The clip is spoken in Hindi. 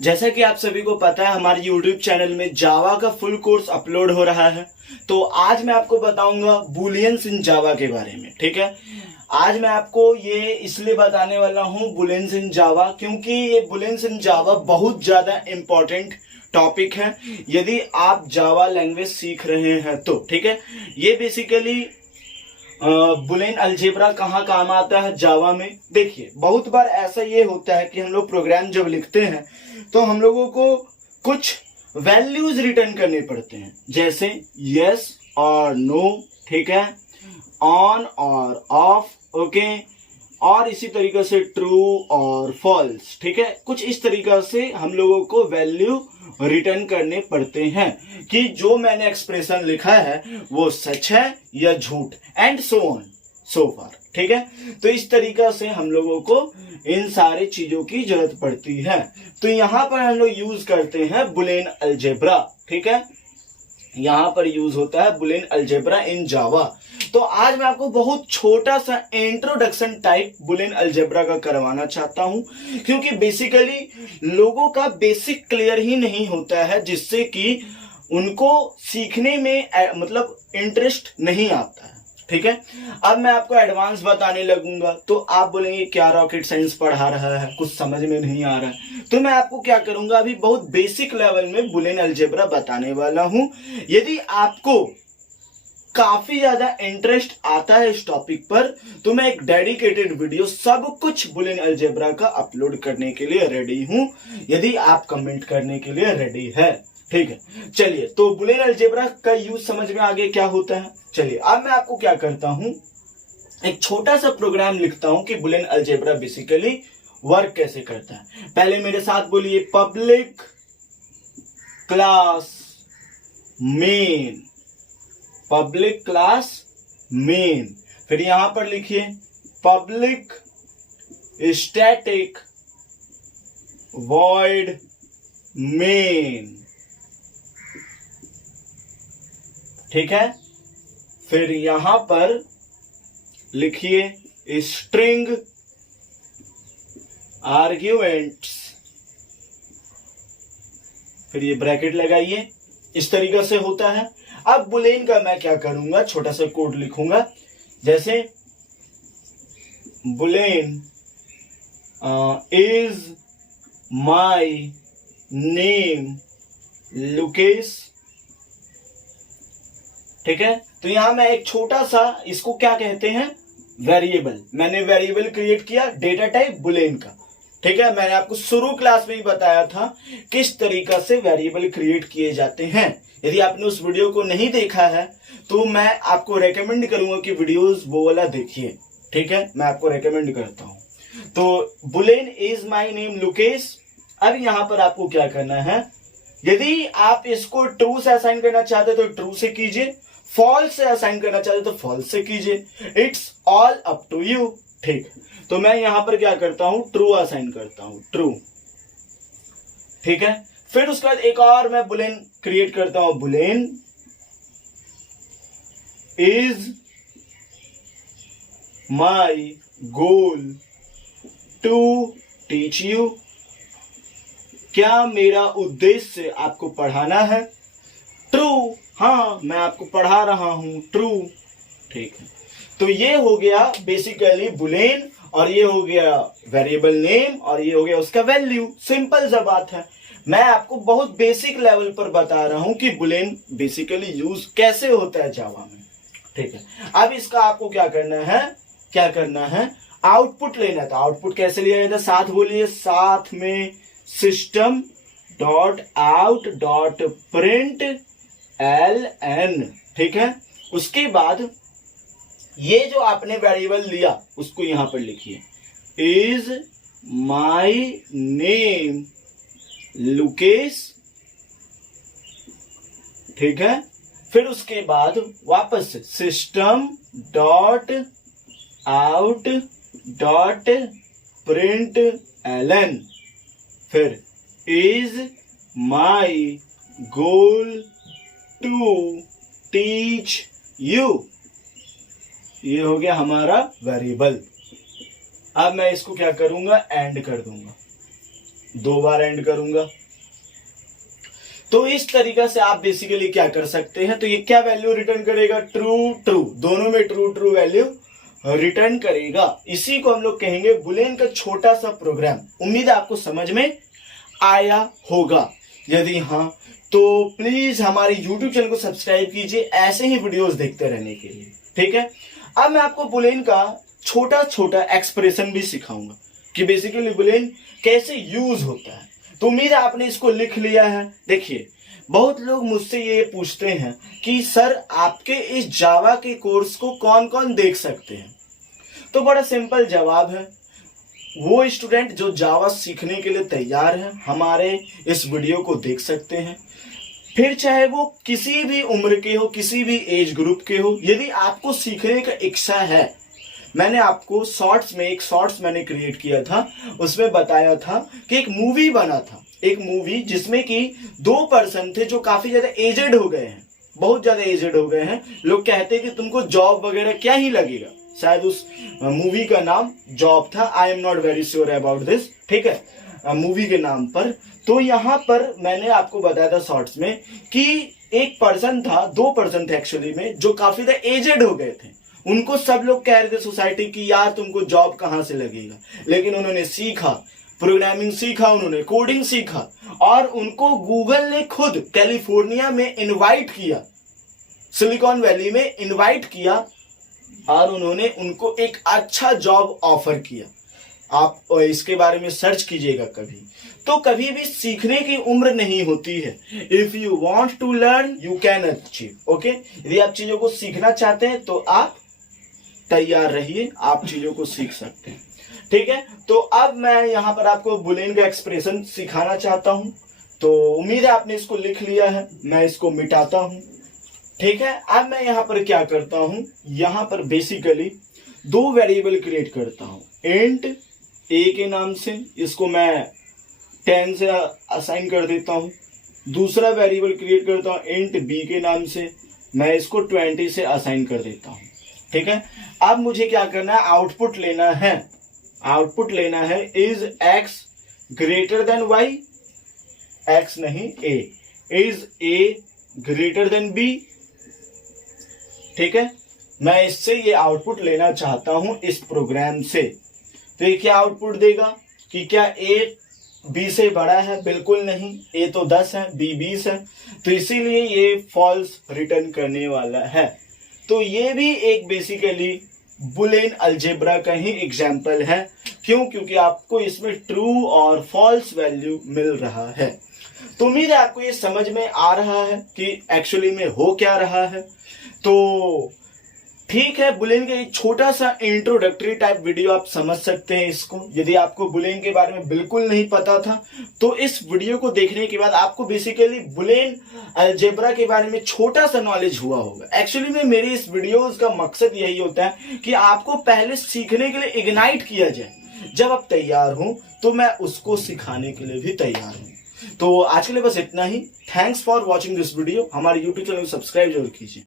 जैसा कि आप सभी को पता है हमारे YouTube चैनल में जावा का फुल कोर्स अपलोड हो रहा है। तो आज मैं आपको बताऊंगा बुलियंस इन जावा के बारे में। ठीक है, आज मैं आपको ये इसलिए बताने वाला हूँ बुलियंस इन जावा, क्योंकि ये बुलियंस इन जावा बहुत ज्यादा इंपॉर्टेंट टॉपिक है यदि आप जावा लैंग्वेज सीख रहे हैं तो। ठीक है, ये बेसिकली बुलियन अलजेब्रा कहाँ काम आता है जावा में। देखिए, बहुत बार ऐसा ये होता है कि हम लोग प्रोग्राम जब लिखते हैं तो हम लोगों को कुछ वैल्यूज रिटर्न करने पड़ते हैं, जैसे यस और नो, ठीक है, ऑन और ऑफ, ओके, और इसी तरीके से ट्रू और फॉल्स। ठीक है, कुछ इस तरीके से हम लोगों को वैल्यू रिटर्न करने पड़ते हैं कि जो मैंने एक्सप्रेशन लिखा है वो सच है या झूठ, एंड सो ऑन सो फार। ठीक है, तो इस तरीका से हम लोगों को इन सारी चीजों की जरूरत पड़ती है। तो यहां पर हम लोग यूज करते हैं बुलियन अलजेब्रा। ठीक है, यहां पर यूज होता है बुलियन अलजेब्रा इन जावा। तो आज मैं आपको बहुत छोटा सा इंट्रोडक्शन टाइप बुलियन अलजेब्रा का करवाना चाहता हूं, क्योंकि बेसिकली लोगों का बेसिक क्लियर ही नहीं होता है, जिससे कि उनको सीखने में मतलब इंटरेस्ट नहीं आता है। ठीक है, अब मैं आपको एडवांस बताने लगूंगा तो आप बोलेंगे क्या रॉकेट साइंस पढ़ा रहा है, कुछ समझ में नहीं आ रहा है। तो मैं आपको क्या करूंगा, अभी बहुत बेसिक लेवल में बुलियन अलजेब्रा बताने वाला हूं। यदि आपको काफी ज्यादा इंटरेस्ट आता है इस टॉपिक पर तो मैं एक डेडिकेटेड वीडियो सब कुछ बुलियन अलजेब्रा का अपलोड करने के लिए रेडी हूं, यदि आप कमेंट करने के लिए रेडी है। ठीक है, चलिए, तो बुलियन अलजेब्रा का यूज समझ में आ गया क्या होता है। चलिए, अब मैं आपको क्या करता हूं, एक छोटा सा प्रोग्राम लिखता हूं कि बुलियन अलजेब्रा बेसिकली वर्क कैसे करता है। पहले मेरे साथ बोलिए public class main, public class main, फिर यहां पर लिखिए पब्लिक स्टैटिक वॉइड मेन। ठीक है, फिर यहां पर लिखिए स्ट्रिंग आर्ग्यूमेंट्स, फिर ये ब्रैकेट लगाइए। इस तरीके से होता है। अब बुलियन का मैं क्या करूंगा, छोटा सा कोड लिखूंगा, जैसे Boolean is my name Lukesh. ठीक है, तो यहां मैं एक छोटा सा इसको क्या कहते हैं, वेरिएबल, मैंने वेरिएबल क्रिएट किया, डेटा टाइप बुलियन का। ठीक है, मैंने आपको शुरू क्लास में ही बताया था किस तरीका से वेरिएबल क्रिएट किए जाते हैं। यदि आपने उस वीडियो को नहीं देखा है तो मैं आपको रेकमेंड करूंगा कि वीडियोस वो वाला देखिए। ठीक है, मैं आपको रेकमेंड करता हूं। तो Boolean is my name Lukesh. अब यहां पर आपको क्या करना है, यदि आप इसको ट्रू से असाइन करना चाहते तो ट्रू से कीजिए, फॉल्स से असाइन करना चाहते तो फॉल्स से कीजिए, it's all up to you. ठीक, तो मैं यहां पर क्या करता हूं, ट्रू असाइन करता हूं, ट्रू। ठीक है, फिर उसके बाद एक और मैं बुलियन क्रिएट करता हूं, boolean is my goal to teach you. क्या मेरा उद्देश्य आपको पढ़ाना है, ट्रू, हाँ मैं आपको पढ़ा रहा हूं, ट्रू। ठीक है, तो ये हो गया बेसिकली बुलियन, और ये हो गया वेरिएबल नेम, और ये हो गया उसका वैल्यू। सिंपल सा बात है। मैं आपको बहुत बेसिक लेवल पर बता रहा हूं कि बुलियन बेसिकली यूज कैसे होता है जावा में। ठीक है, अब इसका आपको क्या करना है, आउटपुट लेना था। आउटपुट कैसे लिया जाता है, साथ बोलिए, साथ में system dot out dot print ln। ठीक है, उसके बाद ये जो आपने वेरिएबल लिया उसको यहां पर लिखिए, इज माय नेम लुकेश। ठीक है, फिर उसके बाद वापस system dot out dot print ln, फिर is my goal to teach you. ये हो गया हमारा वेरिएबल। अब मैं इसको क्या करूंगा, एंड कर दूंगा। 2 बार एंड करूंगा। तो इस तरीका से आप बेसिकली क्या कर सकते हैं, तो ये क्या वैल्यू रिटर्न करेगा, ट्रू ट्रू, दोनों में ट्रू ट्रू वैल्यू रिटर्न करेगा। इसी को हम लोग कहेंगे बुलियन का छोटा सा प्रोग्राम। उम्मीद है आपको समझ में आया होगा। यदि हाँ तो प्लीज हमारे YouTube चैनल को सब्सक्राइब कीजिए ऐसे ही वीडियोस देखते रहने के लिए, ठीक है। अब मैं आपको बुलियन का छोटा छोटा एक्सप्रेशन भी सिखाऊंगा कि बेसिकली बुलियन कैसे यूज होता है। तो उम्मीद है आपने इसको लिख लिया है। देखिए, बहुत लोग मुझसे ये पूछते हैं कि सर आपके इस जावा के कोर्स को कौन कौन देख सकते हैं। तो बड़ा सिंपल जवाब है, वो स्टूडेंट जो जावा सीखने के लिए तैयार है हमारे इस वीडियो को देख सकते हैं। फिर चाहे वो किसी भी उम्र के हो, किसी भी एज ग्रुप के हो, यदि आपको सीखने का इच्छा है, मैंने आपको शॉर्ट्स में एक शॉर्ट्स मैंने क्रिएट किया था, उसमें बताया था कि एक मूवी बना था, एक मूवी जिसमें कि 2 पर्सन थे जो काफी ज्यादा एजेड हो गए हैं, बहुत ज्यादा एजेड हो गए हैं। लोग कहते हैं कि तुमको जॉब वगैरह क्या ही लगेगा, शायद उस मूवी का नाम जॉब था, I am not very sure about this, ठीक है, मूवी के नाम पर। तो यहाँ पर मैंने आपको बताया था शॉर्ट्स में कि एक पर्सन था, 2 पर्सन थे एक्चुअली में, जो काफी ज्यादा एजेड हो गए थे। उनको सब लोग कह रहे थे सोसाइटी की यार तुमको जॉब कहां से लगेगा, लेकिन उन्होंने सीखा, प्रोग्रामिंग सीखा, उन्होंने कोडिंग सीखा, और उनको गूगल ने खुद कैलिफोर्निया में इनवाइट किया, सिलिकॉन वैली में इनवाइट किया, और उन्होंने उनको एक अच्छा जॉब ऑफर किया। आप इसके बारे में सर्च कीजिएगा कभी। तो कभी भी सीखने की उम्र नहीं होती है। If you want to learn you can achieve, okay. यदि आप चीजों को सीखना चाहते हैं तो आप तैयार रहिए, आप चीजों को सीख सकते हैं, ठीक है। तो अब मैं यहाँ पर आपको बुलियन का एक्सप्रेशन सिखाना चाहता हूं। तो उम्मीद है आपने इसको लिख लिया है, मैं इसको मिटाता हूं, ठीक है। अब मैं यहाँ पर क्या करता हूं, यहाँ पर बेसिकली 2 वेरिएबल क्रिएट करता हूं। इंट ए के नाम से इसको मैं 10 से असाइन कर देता हूं। दूसरा वेरिएबल क्रिएट करता हूं इंट बी के नाम से, मैं इसको 20 से असाइन कर देता हूं, ठीक है। अब मुझे क्या करना है, आउटपुट लेना है। आउटपुट लेना है is X greater than Y, X नहीं A, is A greater than B, ठीक है। मैं इससे ये आउटपुट लेना चाहता हूं इस प्रोग्राम से। तो ये क्या आउटपुट देगा कि क्या ए बी से बड़ा है, बिल्कुल नहीं, ए तो 10 है, बी 20 है, तो इसीलिए ये फॉल्स रिटर्न करने वाला है। तो ये भी एक बेसिकली बुलियन अलजेब्रा का ही एग्जाम्पल है। क्यों? क्योंकि आपको इसमें ट्रू और फॉल्स वैल्यू मिल रहा है। तो उम्मीद है आपको ये समझ में आ रहा है कि एक्चुअली में हो क्या रहा है। तो ठीक है, बुलियन का एक छोटा सा इंट्रोडक्टरी टाइप वीडियो आप समझ सकते हैं इसको। यदि आपको बुलियन के बारे में बिल्कुल नहीं पता था तो इस वीडियो को देखने के बाद आपको बेसिकली बुलियन अलजेब्रा के बारे में छोटा सा नॉलेज हुआ होगा। एक्चुअली में मेरी इस वीडियोस का मकसद यही होता है कि आपको पहले सीखने के लिए इग्नाइट किया जाए, जब आप तैयार हो तो मैं उसको सिखाने के लिए भी तैयार हूं। तो आज के लिए बस इतना ही। Thanks for watching this video. हमारे यूट्यूब चैनल को सब्सक्राइब जरूर कीजिए।